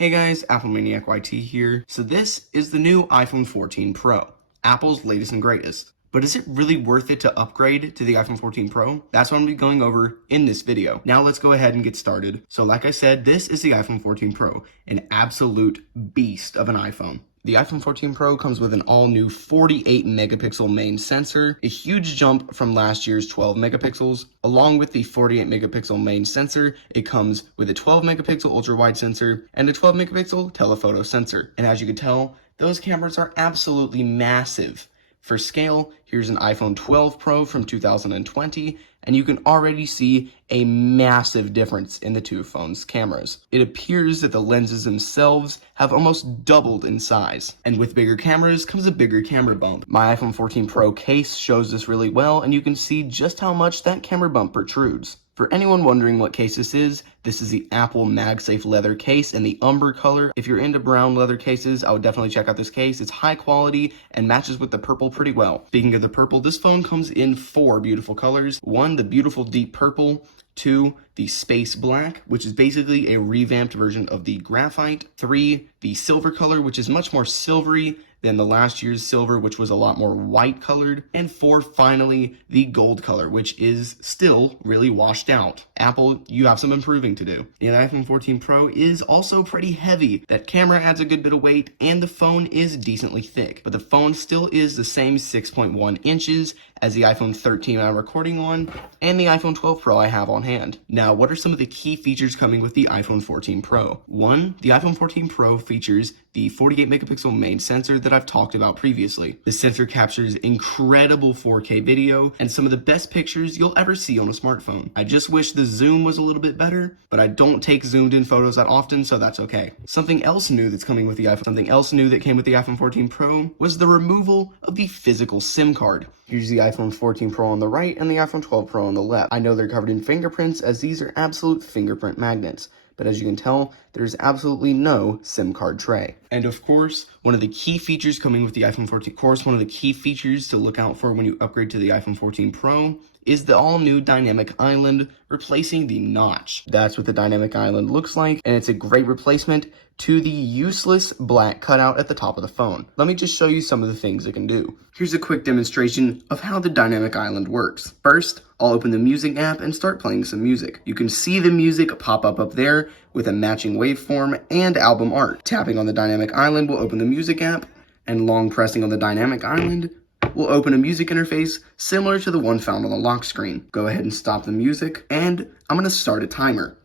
Hey guys, Apple Maniac YT here. So this is the new iPhone 14 Pro, Apple's latest and greatest. But is it really worth it to upgrade to the iPhone 14 Pro? That's what I'm going to be going over in this video. Now let's go ahead and get started. So like I said, this is the iPhone 14 Pro, an absolute beast of an iPhone. The iPhone 14 Pro comes with an all-new 48 megapixel main sensor, a huge jump from last year's 12 megapixels. Along with the 48 megapixel main sensor, it comes with a 12 megapixel ultra-wide sensor and a 12 megapixel telephoto sensor. And as you can tell, those cameras are absolutely massive. For scale, here's an iPhone 12 Pro from 2020, and you can already see a massive difference in the two phones' cameras. It appears that the lenses themselves have almost doubled in size, and with bigger cameras comes a bigger camera bump. My iPhone 14 Pro case shows this really well, and you can see just how much that camera bump protrudes. For anyone wondering what case this is the Apple MagSafe leather case in the umber color. If you're into brown leather cases, I would definitely check out this case. It's high quality and matches with the purple pretty well. Speaking of the purple, this phone comes in 4 beautiful colors. 1, the beautiful deep purple. 2, the space black, which is basically a revamped version of the graphite. 3, the silver color, which is much more silvery than the last year's silver, which was a lot more white colored. And 4, finally, the gold color, which is still really washed out. Apple, you have some improving to do. The iPhone 14 Pro is also pretty heavy. That camera adds a good bit of weight, and the phone is decently thick. But the phone still is the same 6.1 inches as the iPhone 13 I'm recording on, and the iPhone 12 Pro I have on hand. Now, what are some of the key features coming with the iPhone 14 Pro? 1, the iPhone 14 Pro features the 48 megapixel main sensor that I've talked about previously. The sensor captures incredible 4K video and some of the best pictures you'll ever see on a smartphone. I just wish the zoom was a little bit better, but I don't take zoomed in photos that often, so that's okay. Something else new that's coming with the iPhone, something else new that came with the iPhone 14 Pro was the removal of the physical SIM card. Here's the iPhone 14 Pro on the right and the iPhone 12 Pro on the left. I know they're covered in fingerprints as these are absolute fingerprint magnets, but as you can tell, there's absolutely no SIM card tray. And of course, one of the key features coming with the iPhone 14, one of the key features to look out for when you upgrade to the iPhone 14 Pro is the all-new Dynamic Island, replacing the notch. That's what the Dynamic Island looks like, and it's a great replacement to the useless black cutout at the top of the phone. Let me just show you some of the things it can do. Here's a quick demonstration of how the Dynamic Island works. First, I'll open the music app and start playing some music. You can see the music pop up there with a matching waveform and album art. Tapping on the Dynamic Island will open the music app, and long pressing on the Dynamic Island will open a music interface similar to the one found on the lock screen. Go ahead and stop the music, and I'm going to start a timer.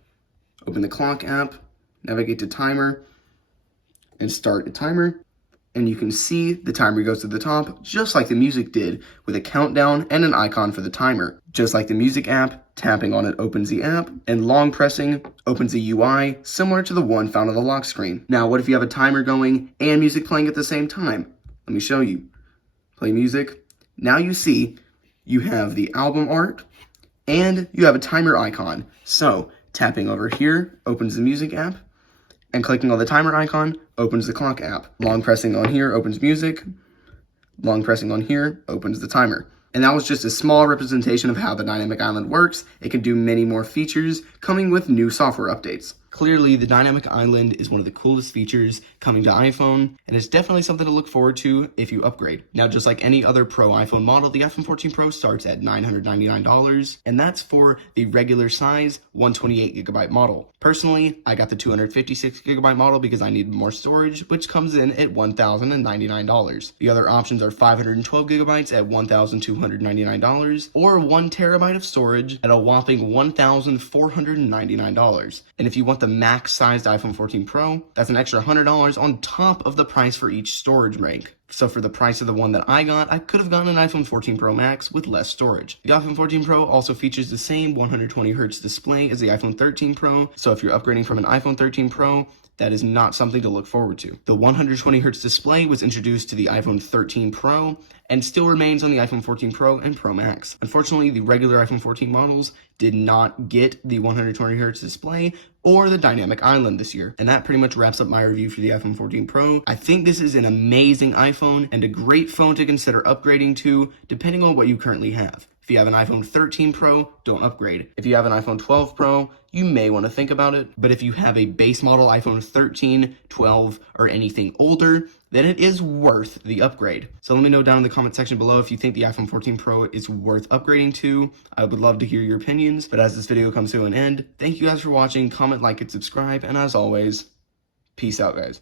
Open the clock app, navigate to timer, and start a timer. And you can see the timer goes to the top, just like the music did, with a countdown and an icon for the timer. Just like the music app, tapping on it opens the app, and long pressing opens the UI, similar to the one found on the lock screen. Now, what if you have a timer going and music playing at the same time? Let me show you. Play music. Now you see you have the album art, and you have a timer icon. So, tapping over here opens the music app, and clicking on the timer icon opens the clock app. Long pressing on here opens music. Long pressing on here opens the timer. And that was just a small representation of how the Dynamic Island works. It can do many more features coming with new software updates. Clearly, the Dynamic Island is one of the coolest features coming to iPhone, and it's definitely something to look forward to if you upgrade. Now, just like any other Pro iPhone model, the iPhone 14 Pro starts at $999, and that's for the regular size 128GB model. Personally, I got the 256GB model because I needed more storage, which comes in at $1,099. The other options are 512GB at $1,299, or 1TB of storage at a whopping $1,499. And if you want the max-sized iPhone 14 Pro, that's an extra $100 on top of the price for each storage rank. So for the price of the one that I got, I could have gotten an iPhone 14 Pro Max with less storage. The iPhone 14 Pro also features the same 120Hz display as the iPhone 13 Pro, so if you're upgrading from an iPhone 13 Pro, that is not something to look forward to. The 120Hz display was introduced to the iPhone 13 Pro and still remains on the iPhone 14 Pro and Pro Max. Unfortunately, the regular iPhone 14 models did not get the 120Hz display or the Dynamic Island this year. And that pretty much wraps up my review for the iPhone 14 Pro. I think this is an amazing iPhone and a great phone to consider upgrading to, depending on what you currently have. If you have an iPhone 13 Pro, don't upgrade. If you have an iPhone 12 Pro, you may want to think about it. But if you have a base model iPhone 13, 12, or anything older, then it is worth the upgrade. So let me know down in the comment section below if you think the iPhone 14 Pro is worth upgrading to. I would love to hear your opinions. But as this video comes to an end, thank you guys for watching. Comment, like, and subscribe. And as always, peace out, guys.